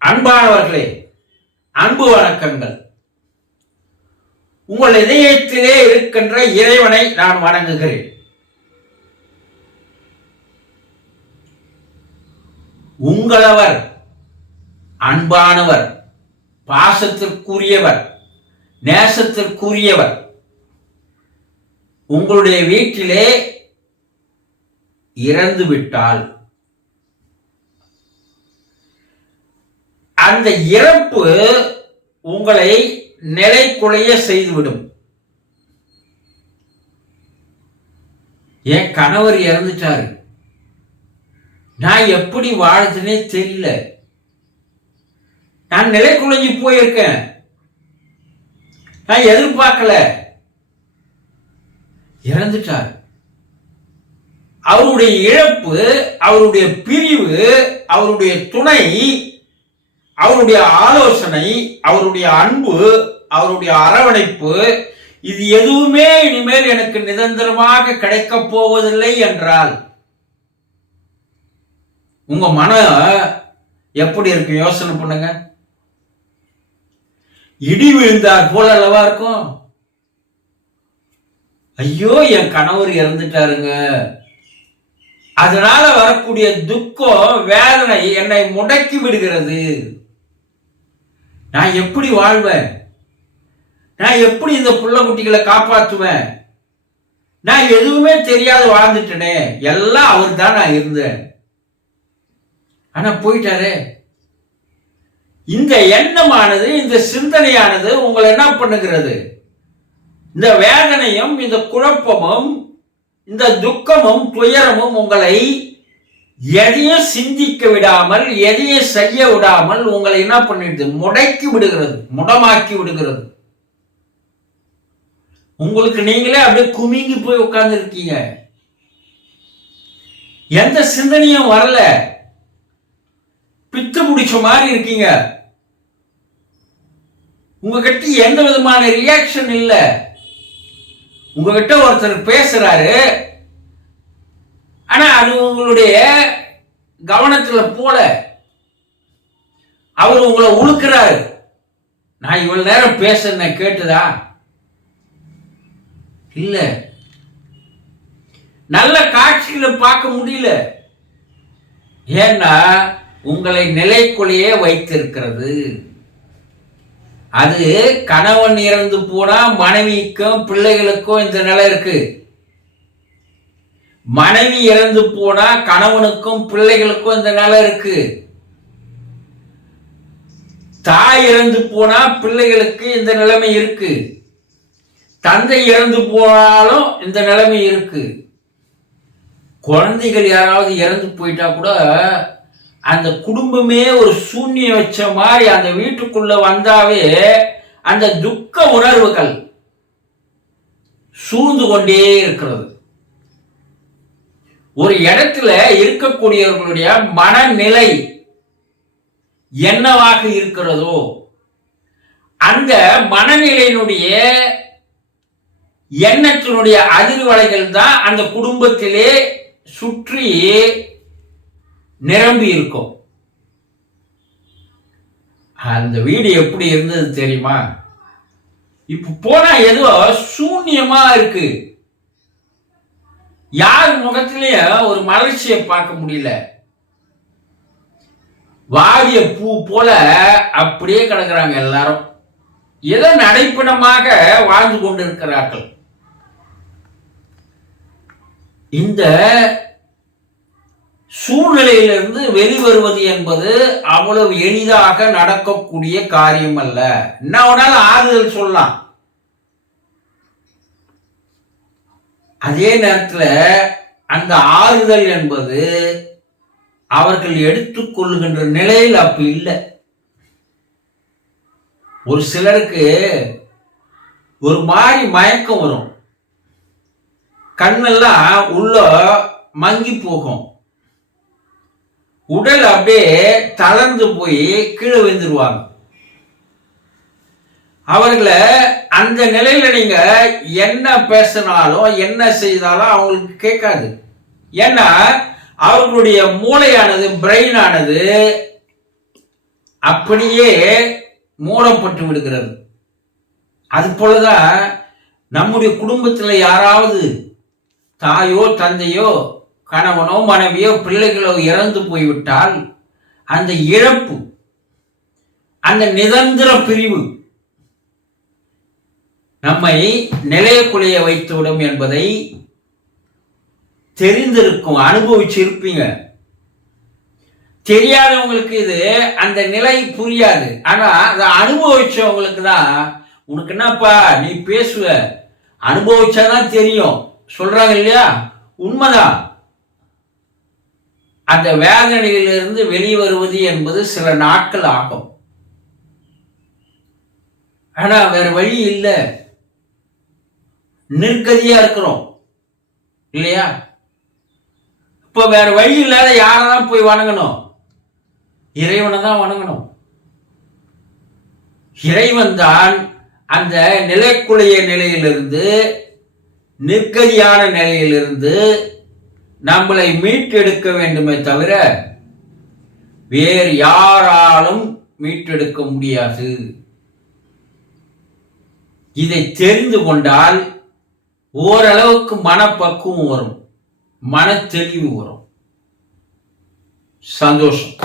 அன்பானவர்களே, அன்பு வணக்கங்கள். உங்கள் இதயத்திலே இருக்கின்ற இறைவனை நான் வணங்குகிறேன். உங்களவர், அன்பானவர், பாசத்திற்குரியவர், நேசத்திற்குரியவர் உங்களுடைய வீட்டிலே இறந்து விட்டால் அந்த இறப்பு உங்களை நிலைக்குலைய செய்துவிடும். என் கணவர் இறந்துட்டாரு, நான் எப்படி வாழ்றதுனே தெரியல, நான் நிலைக்குலைஞ்சு போயிருக்கேன், நான் எதிர்பார்க்கல, இறந்துட்டார். அவருடைய இழப்பு, அவருடைய பிரிவு, அவருடைய துணை, அவருடைய ஆலோசனை, அவருடைய அன்பு, அவருடைய அரவணைப்பு, இது எதுவுமே இனிமேல் எனக்கு நிரந்தரமாக கிடைக்கப் போவதில்லை என்றால் உங்க மனம் எப்படி இருக்கு? யோசனை பண்ணுங்க. இடி விழுந்தார் போல அல்லவா இருக்கும். ஐயோ, என் கணவர் இறந்துட்டாருங்க, அதனால வரக்கூடிய துக்கம், வேதனை என்னை முடக்கி விடுகிறது. நான் எப்படி வாழ்வேன்? நான் எப்படி இந்த புள்ள குட்டிகளை காப்பாற்றுவேன்? நான் எதுவுமே தெரியாது வாழ்ந்துட்டேனே, எல்லாம் அவர் தான் நான் இருந்தேன், ஆனா போயிட்டாரே. இந்த எண்ணமானது, இந்த சிந்தனையானது உங்களை என்ன பண்ணுகிறது? இந்த வேதனையும், இந்த குழப்பமும், இந்த துக்கமும், துயரமும் உங்களை எதையும் சிந்திக்க விடாமல், எதையும் செய்ய விடாமல் உங்களை என்ன பண்ணிடுது? முடக்கி விடுகிறது, முடமாக்கி விடுகிறது. உங்களுக்கு நீங்களே அப்படியே குமிங்கி போய் உட்கார்ந்து இருக்கீங்க. எந்த சிந்தனையும் வரல, பித்து பிடிச்ச மாதிரி இருக்கீங்க. உங்ககிட்ட எந்த விதமான ரியாக்ஷன் இல்ல. உங்ககிட்ட ஒருத்தர் பேசுறாரு, ஆனா அது உங்களுடைய கவனத்துல போல. அவர் உங்களை உழுக்கிறாரு. நான் இவ்வளவு நேரம் பேசுறேன், கேட்டுதா? இல்ல. நல்ல காட்சிகளை பார்க்க முடியல. ஏன்னா உங்களை நிலைக்குள்ளேயே வைத்திருக்கிறது. அது கணவன் இறந்து போனா மனைவிக்கும் பிள்ளைகளுக்கும் இந்த நிலை இருக்கு. மனைவி இறந்து போனா கணவனுக்கும் பிள்ளைகளுக்கும் இந்த நிலை இருக்கு. தாய் இறந்து போனா பிள்ளைகளுக்கு இந்த நிலைமை இருக்கு. தந்தை இறந்து போனாலும் இந்த நிலைமை இருக்கு. குழந்தைகள் யாராவது இறந்து போயிட்டா கூட அந்த குடும்பமே ஒரு சூன்யம் வச்ச மாதிரி அந்த வீட்டுக்குள்ள வந்தாவே அந்த துக்க உணர்வுகள் சூழ்ந்து கொண்டே இருக்கிறது. ஒரு இடத்துல இருக்கக்கூடியவர்களுடைய மனநிலை என்னவாக இருக்கிறதோ அந்த மனநிலையினுடைய எண்ணத்தினுடைய அதிர்வலைகள் தான் அந்த குடும்பத்திலே சுற்றி நிரம்பி இருக்கும். அந்த வீடு எப்படி இருந்தது தெரியுமா? இப்ப போனா ஏதோ சூன்யமா இருக்கு. யார் முகத்திலேயே ஒரு மலர்ச்சியை பார்க்க முடியல. வாடிய பூ போல அப்படியே கிடக்குறாங்க எல்லாரும். ஏதோ நடைப்பணமாக வாழ்ந்து கொண்டிருக்கிறார்கள். இந்த சூழ்நிலையிலிருந்து வெளிவருவது என்பது அவ்வளவு எளிதாக நடக்கக்கூடிய காரியம் அல்ல. என்ன ஆறுதல் சொல்லலாம். அதே நேரத்தில் அந்த ஆறுதல் என்பது அவர்கள் எடுத்துக்கொள்ளுகின்ற நிலையில் அப்ப இல்லை. ஒரு சிலருக்கு ஒரு மாதிரி மயக்கம் வரும், கண்ணெல்லாம் உள்ள மங்கி போகும், உடல் அப்படியே தளர்ந்து போய் கீழே விழுந்துருவாங்க. அவர்களை அந்த நிலையில நீங்க என்ன பேசினாலும் என்ன செய்தாலும் அவங்களுக்கு கேட்காது. ஏன்னா அவர்களுடைய மூளையானது, பிரெயின் ஆனது அப்படியே மூடப்பட்டு விடுகிறது. அது போலதான் நம்முடைய குடும்பத்தில் யாராவது தாயோ தந்தையோ கணவனோ மனைவியோ பிள்ளைகளோ இறந்து போய்விட்டால் அந்த இழப்பு, அந்த நிரந்தர பிரிவு நம்மை நிலையக்குலைய வைத்துவிடும் என்பதை தெரிந்திருக்கும், அனுபவிச்சிருப்பீங்க. தெரியாதவங்களுக்கு இது அந்த நிலை புரியாது. ஆனா அதை அனுபவிச்சவங்களுக்கு தான், உனக்கு என்னப்பா நீ பேசுவ, அனுபவிச்சாதான் தெரியும் சொல்றாங்க இல்லையா? உண்மைதான். அந்த வேதனையிலிருந்து வெளிவருவது என்பது சில நாட்கள் ஆகும். ஆனா வேற வழி இல்லை, நிர்கதியா இருக்கிறோம் இல்லையா? இப்ப வேற வழி இல்லாத யாரதான் போய் வணங்கணும்? இறைவனை தான் வணங்கணும். இறைவன் தான் அந்த நிலைக்குலைய நிலையிலிருந்து, நிர்கதியான நிலையிலிருந்து நம்மளை மீட்டெடுக்க வேண்டுமே தவிர வேறு யாராலும் மீட்டெடுக்க முடியாது. இதை தெரிந்து கொண்டால் ஓரளவுக்கு மனப்பக்குவம் வரும், மன தெளிவு வரும். சந்தோஷம்.